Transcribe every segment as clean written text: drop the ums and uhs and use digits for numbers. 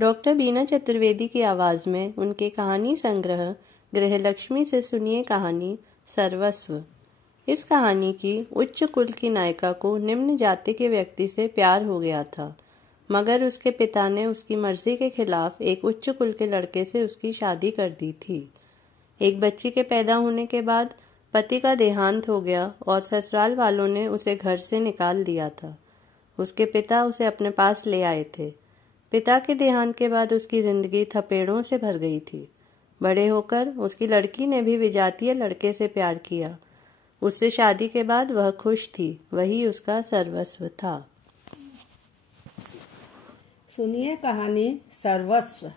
Doctor बीना चतुर्वेदी की आवाज में उनके कहानी संग्रह गृहलक्ष्मी से सुनिए कहानी सर्वस्व। इस कहानी की उच्च कुल की नायिका को निम्न जाति के व्यक्ति से प्यार हो गया था, मगर उसके पिता ने उसकी मर्जी के खिलाफ एक उच्च कुल के लड़के से उसकी शादी कर दी थी। एक बच्ची के पैदा होने के बाद पति का देहांत हो गया और ससुराल वालों ने उसे घर से निकाल दिया था। उसके पिता उसे अपने पास ले आए थे। पिता के देहांत के बाद उसकी जिंदगी थपेड़ों से भर गई थी। बड़े होकर उसकी लड़की ने भी विजातीय लड़के से प्यार किया। उससे शादी के बाद वह खुश थी, वही उसका सर्वस्व था। सुनिए कहानी सर्वस्व।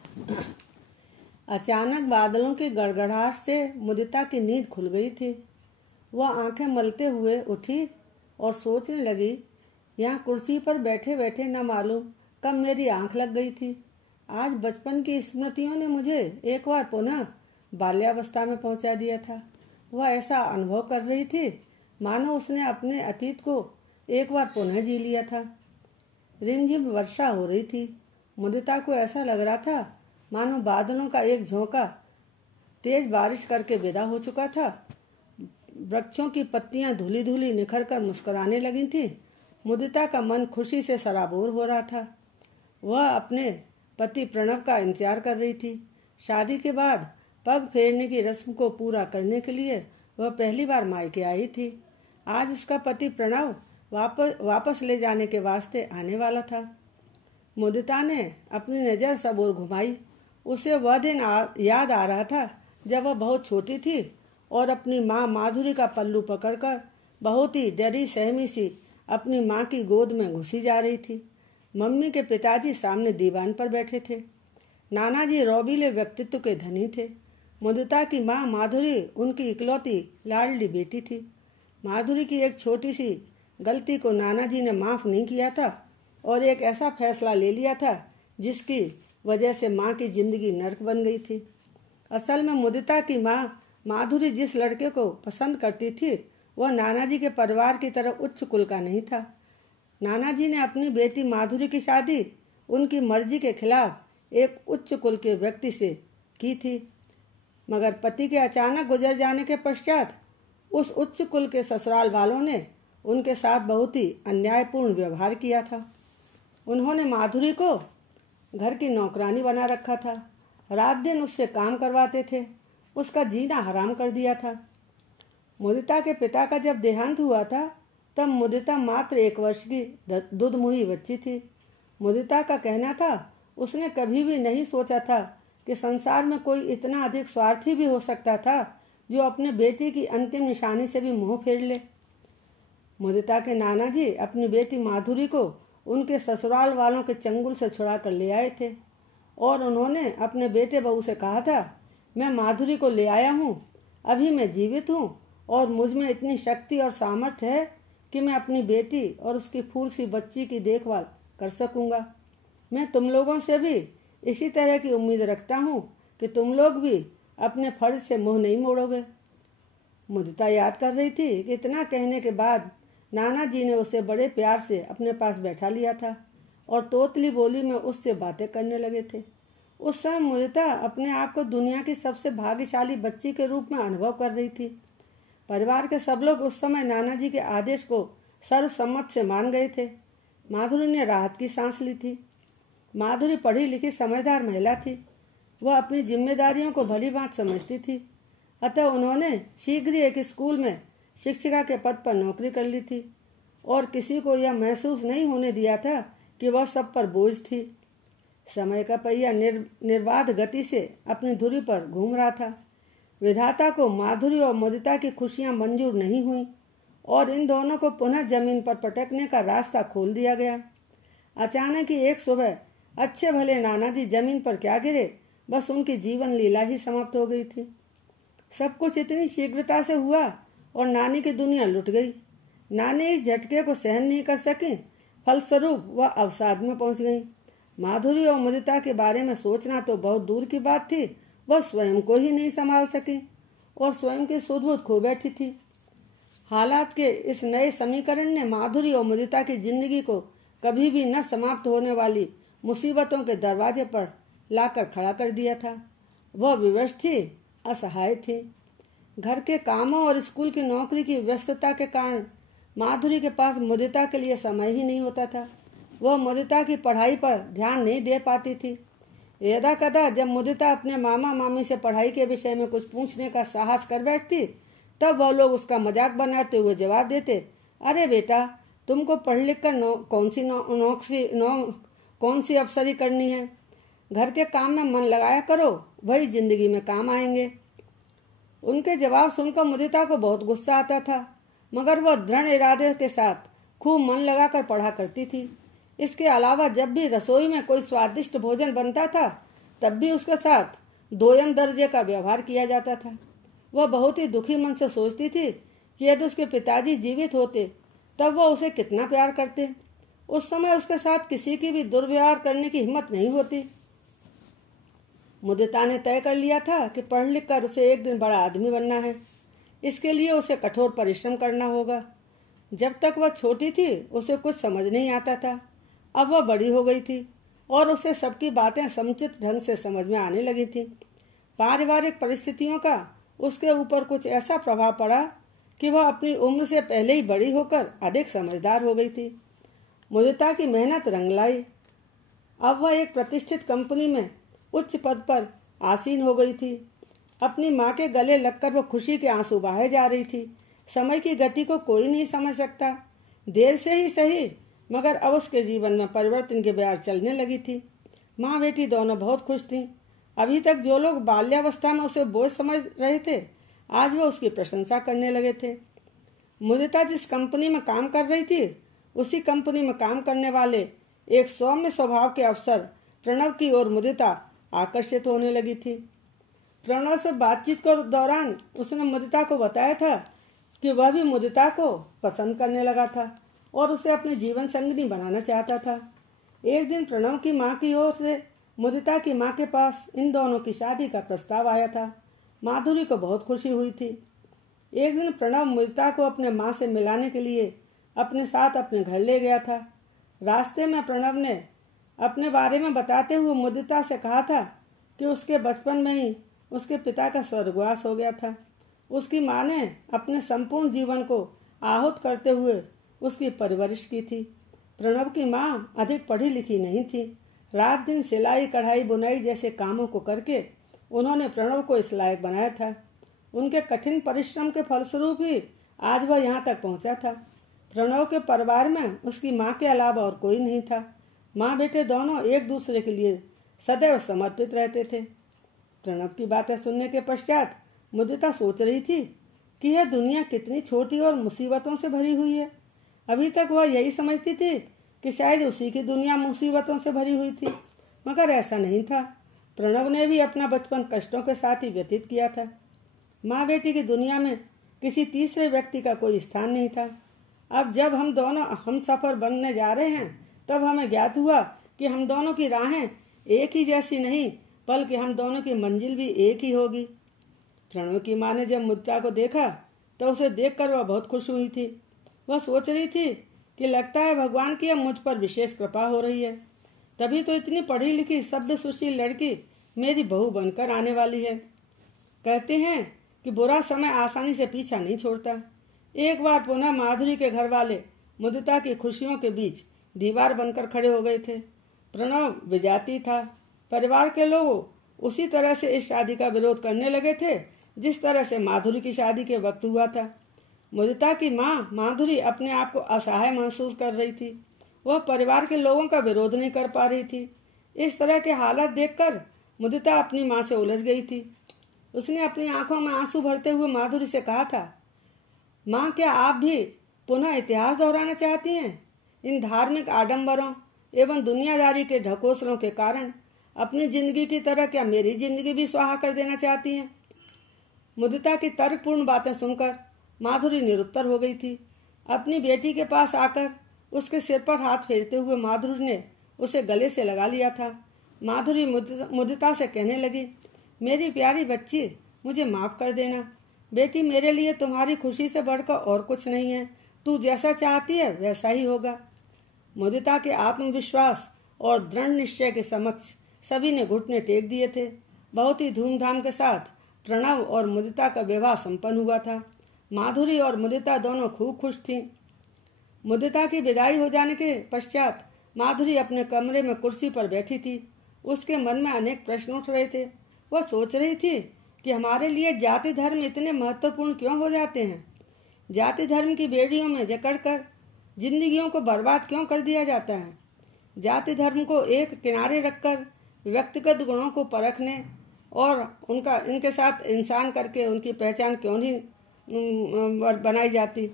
अचानक बादलों की गड़गड़ाहट से मुदिता की नींद खुल गई थी। वह आंखें मलते हुए उठी और सोचने लगी, यहाँ कुर्सी पर बैठे बैठे न मालूम कब मेरी आंख लग गई थी। आज बचपन की स्मृतियों ने मुझे एक बार पुनः बाल्यावस्था में पहुंचा दिया था। वह ऐसा अनुभव कर रही थी मानो उसने अपने अतीत को एक बार पुनः जी लिया था। रिमझिम वर्षा हो रही थी। मुदिता को ऐसा लग रहा था मानो बादलों का एक झोंका तेज बारिश करके विदा हो चुका था। वृक्षों की पत्तियां धुली धुली निखर कर मुस्कुराने लगी थी। मुदिता का मन खुशी से सराबोर हो रहा था। वह अपने पति प्रणव का इंतजार कर रही थी। शादी के बाद पग फेरने की रस्म को पूरा करने के लिए वह पहली बार मायके आई थी। आज उसका पति प्रणव वापस ले जाने के वास्ते आने वाला था। मुदिता ने अपनी नज़र सब ओर घुमाई। उसे वह दिन याद आ रहा था जब वह बहुत छोटी थी और अपनी माँ माधुरी का पल्लू पकड़कर बहुत ही डरी सहमी सी अपनी माँ की गोद में घुसी जा रही थी। मम्मी के पिताजी सामने दीवान पर बैठे थे। नाना जी रौबीले व्यक्तित्व के धनी थे। मुदिता की माँ माधुरी उनकी इकलौती लाडली बेटी थी। माधुरी की एक छोटी सी गलती को नाना जी ने माफ नहीं किया था और एक ऐसा फैसला ले लिया था जिसकी वजह से माँ की जिंदगी नर्क बन गई थी। असल में मुदिता की माँ माधुरी जिस लड़के को पसंद करती थी वह नाना जी के परिवार की तरह उच्च कुल का नहीं था। नाना जी ने अपनी बेटी माधुरी की शादी उनकी मर्जी के खिलाफ एक उच्च कुल के व्यक्ति से की थी, मगर पति के अचानक गुजर जाने के पश्चात उस उच्च कुल के ससुराल वालों ने उनके साथ बहुत ही अन्यायपूर्ण व्यवहार किया था। उन्होंने माधुरी को घर की नौकरानी बना रखा था। रात दिन उससे काम करवाते थे। उसका जीना हराम कर दिया था। मुदिता के पिता का जब देहांत हुआ था तब मुदिता मात्र 1 वर्ष की दुधमुही बच्ची थी। मुदिता का कहना था उसने कभी भी नहीं सोचा था कि संसार में कोई इतना अधिक स्वार्थी भी हो सकता था जो अपने बेटी की अंतिम निशानी से भी मुंह फेर ले। मुदिता के नाना जी अपनी बेटी माधुरी को उनके ससुराल वालों के चंगुल से छुड़ा कर ले आए थे और उन्होंने अपने बेटे बहू से कहा था, मैं माधुरी को ले आया हूँ, अभी मैं जीवित हूँ और मुझ में इतनी शक्ति और सामर्थ्य है कि मैं अपनी बेटी और उसकी फूल सी बच्ची की देखभाल कर सकूंगा। मैं तुम लोगों से भी इसी तरह की उम्मीद रखता हूँ कि तुम लोग भी अपने फर्ज से मुंह नहीं मोड़ोगे। मुदिता याद कर रही थी कि इतना कहने के बाद नाना जी ने उसे बड़े प्यार से अपने पास बैठा लिया था और तोतली बोली में उससे बातें करने लगे थे। उस समय मुदिता अपने आप को दुनिया की सबसे भाग्यशाली बच्ची के रूप में अनुभव कर रही थी। परिवार के सब लोग उस समय नाना जी के आदेश को सर्वसम्मत से मान गए थे। माधुरी ने राहत की सांस ली थी। माधुरी पढ़ी लिखी समझदार महिला थी। वह अपनी जिम्मेदारियों को भली बात समझती थी, अतः उन्होंने शीघ्र ही एक स्कूल में शिक्षिका के पद पर नौकरी कर ली थी और किसी को यह महसूस नहीं होने दिया था कि वह सब पर बोझ थी। समय का पहिया निर्बाध गति से अपनी धुरी पर घूम रहा था। विधाता को माधुरी और मुदिता की खुशियां मंजूर नहीं हुई और इन दोनों को पुनः जमीन पर पटकने का रास्ता खोल दिया गया। अचानक ही एक सुबह अच्छे भले नाना जी जमीन पर क्या गिरे, बस उनकी जीवन लीला ही समाप्त हो गई थी। सब कुछ इतनी शीघ्रता से हुआ और नानी की दुनिया लुट गई। नानी इस झटके को सहन नहीं कर सकी, फलस्वरूप वह अवसाद में पहुंच गई। माधुरी और मुदिता के बारे में सोचना तो बहुत दूर की बात थी, वह स्वयं को ही नहीं संभाल सकी और स्वयं की सुध-बुध खो बैठी थी। हालात के इस नए समीकरण ने माधुरी और मुदिता की जिंदगी को कभी भी न समाप्त होने वाली मुसीबतों के दरवाजे पर लाकर खड़ा कर दिया था। वह विवश थी, असहाय थी। घर के कामों और स्कूल की नौकरी की व्यस्तता के कारण माधुरी के पास मुदिता के लिए समय ही नहीं होता था। वह मुदिता की पढ़ाई पर ध्यान नहीं दे पाती थी। यदा कदा जब मुदिता अपने मामा मामी से पढ़ाई के विषय में कुछ पूछने का साहस कर बैठती, तब वह लोग उसका मजाक बनाते हुए जवाब देते, अरे बेटा, तुमको पढ़ लिख कर कौन सी अफसरी करनी है। घर के काम में मन लगाया करो, वही जिंदगी में काम आएंगे। उनके जवाब सुनकर मुदिता को बहुत गुस्सा आता था, मगर वह दृढ़ इरादे के साथ खूब मन लगाकर पढ़ा करती थी। इसके अलावा जब भी रसोई में कोई स्वादिष्ट भोजन बनता था, तब भी उसके साथ दोयम दर्जे का व्यवहार किया जाता था। वह बहुत ही दुखी मन से सोचती थी कि यदि उसके पिताजी जीवित होते तब वह उसे कितना प्यार करते। उस समय उसके साथ किसी की भी दुर्व्यवहार करने की हिम्मत नहीं होती। मुदिता ने तय कर लिया था कि पढ़ लिख कर उसे एक दिन बड़ा आदमी बनना है। इसके लिए उसे कठोर परिश्रम करना होगा। जब तक वह छोटी थी उसे कुछ समझ नहीं आता था। अब वह बड़ी हो गई थी और उसे सबकी बातें समुचित ढंग से समझ में आने लगी थी। पारिवारिक परिस्थितियों का उसके ऊपर कुछ ऐसा प्रभाव पड़ा कि वह अपनी उम्र से पहले ही बड़ी होकर अधिक समझदार हो गई थी। मुदिता की मेहनत रंग लाई। अब वह एक प्रतिष्ठित कंपनी में उच्च पद पर आसीन हो गई थी। अपनी माँ के गले लगकर वह खुशी के आंसू बहाए जा रही थी। समय की गति को कोई नहीं समझ सकता। देर से ही सही, मगर अब उसके जीवन में परिवर्तन की बयार चलने लगी थी। माँ बेटी दोनों बहुत खुश थीं। अभी तक जो लोग बाल्यावस्था में उसे बोझ समझ रहे थे, आज वह उसकी प्रशंसा करने लगे थे। मुदिता जिस कंपनी में काम कर रही थी, उसी कंपनी में काम करने वाले एक सौम्य स्वभाव के अफसर प्रणव की ओर मुदिता आकर्षित होने लगी थी। प्रणव से बातचीत के दौरान उसने मुदिता को बताया था कि वह भी मुदिता को पसंद करने लगा था और उसे अपनी जीवन संगिनी बनाना चाहता था। एक दिन प्रणव की माँ की ओर से मुदिता की माँ के पास इन दोनों की शादी का प्रस्ताव आया था। माधुरी को बहुत खुशी हुई थी। एक दिन प्रणव मुदिता को अपने माँ से मिलाने के लिए अपने साथ अपने घर ले गया था। रास्ते में प्रणव ने अपने बारे में बताते हुए मुदिता से कहा था कि उसके बचपन में ही उसके पिता का स्वर्गवास हो गया था। उसकी माँ ने अपने संपूर्ण जीवन को आहूत करते हुए उसकी परवरिश की थी। प्रणव की माँ अधिक पढ़ी लिखी नहीं थी। रात दिन सिलाई कढ़ाई बुनाई जैसे कामों को करके उन्होंने प्रणव को इस लायक बनाया था। उनके कठिन परिश्रम के फलस्वरूप ही आज वह यहाँ तक पहुँचा था। प्रणव के परिवार में उसकी माँ के अलावा और कोई नहीं था। माँ बेटे दोनों एक दूसरे के लिए सदैव समर्पित रहते थे। प्रणव की बातें सुनने के पश्चात मुदिता सोच रही थी कि यह दुनिया कितनी छोटी और मुसीबतों से भरी हुई है। अभी तक वह यही समझती थी कि शायद उसी की दुनिया मुसीबतों से भरी हुई थी, मगर ऐसा नहीं था। प्रणव ने भी अपना बचपन कष्टों के साथ ही व्यतीत किया था। माँ बेटी की दुनिया में किसी तीसरे व्यक्ति का कोई स्थान नहीं था। अब जब हम दोनों हम सफर बनने जा रहे हैं, तब हमें ज्ञात हुआ कि हम दोनों की राहें एक ही जैसी नहीं, बल्कि हम दोनों की मंजिल भी एक ही होगी। प्रणव की माँ ने जब मुदिता को देखा तो उसे देखकर वह बहुत खुश हुई थी। वह सोच रही थी कि लगता है भगवान की अब मुझ पर विशेष कृपा हो रही है, तभी तो इतनी पढ़ी लिखी सभ्य सुशील लड़की मेरी बहू बनकर आने वाली है। कहते हैं कि बुरा समय आसानी से पीछा नहीं छोड़ता। एक बार पुनः माधुरी के घर वाले मुदिता की खुशियों के बीच दीवार बनकर खड़े हो गए थे। प्रणव विजाती था। परिवार के लोग उसी तरह से इस शादी का विरोध करने लगे थे जिस तरह से माधुरी की शादी के वक्त हुआ था। मुदिता की माँ माधुरी अपने आप को असहाय महसूस कर रही थी। वह परिवार के लोगों का विरोध नहीं कर पा रही थी। इस तरह के हालत देखकर मुदिता अपनी माँ से उलझ गई थी। उसने अपनी आंखों में आंसू भरते हुए माधुरी से कहा था, माँ, क्या आप भी पुनः इतिहास दोहराना चाहती हैं? इन धार्मिक आडंबरों एवं दुनियादारी के ढकोसलों के कारण अपनी जिंदगी की तरह क्या मेरी जिंदगी भी स्वाहा कर देना चाहती हैं? मुदिता की तर्कपूर्ण बातें सुनकर माधुरी निरुत्तर हो गई थी। अपनी बेटी के पास आकर उसके सिर पर हाथ फेरते हुए माधुरी ने उसे गले से लगा लिया था। माधुरी मुदिता से कहने लगी, मेरी प्यारी बच्ची, मुझे माफ कर देना। बेटी, मेरे लिए तुम्हारी खुशी से बढ़कर और कुछ नहीं है। तू जैसा चाहती है वैसा ही होगा। मुदिता के आत्मविश्वास और दृढ़ निश्चय के समक्ष सभी ने घुटने टेक दिए थे। बहुत ही धूमधाम के साथ प्रणव और मुदिता का विवाह संपन्न हुआ था। माधुरी और मुदिता दोनों खूब खुश थीं। मुदिता की विदाई हो जाने के पश्चात माधुरी अपने कमरे में कुर्सी पर बैठी थी। उसके मन में अनेक प्रश्न उठ रहे थे। वह सोच रही थी कि हमारे लिए जाति धर्म इतने महत्वपूर्ण क्यों हो जाते हैं। जाति धर्म की बेड़ियों में जकड़कर जिंदगियों को बर्बाद क्यों कर दिया जाता है। जाति धर्म को एक किनारे रखकर व्यक्तिगत गुणों को परखने और इनके साथ इंसान करके उनकी पहचान क्यों नहीं बनाई जाती।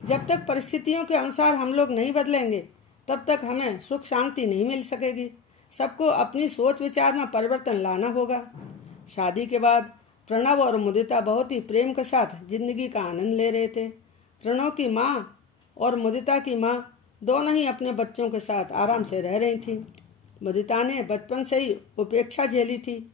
जब तक परिस्थितियों के अनुसार हम लोग नहीं बदलेंगे तब तक हमें सुख शांति नहीं मिल सकेगी। सबको अपनी सोच विचार में परिवर्तन लाना होगा। शादी के बाद प्रणव और मुदिता बहुत ही प्रेम के साथ जिंदगी का आनंद ले रहे थे। प्रणव की माँ और मुदिता की माँ दोनों ही अपने बच्चों के साथ आराम से रह रही थी। मुदिता ने बचपन से ही उपेक्षा झेली थी।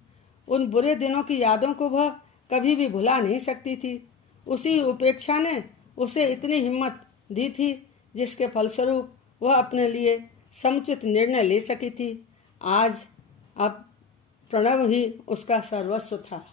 उन बुरे दिनों की यादों को वह कभी भी भुला नहीं सकती थी। उसी उपेक्षा ने उसे इतनी हिम्मत दी थी जिसके फलस्वरूप वह अपने लिए समुचित निर्णय ले सकी थी। आज अब प्रणव ही उसका सर्वस्व था।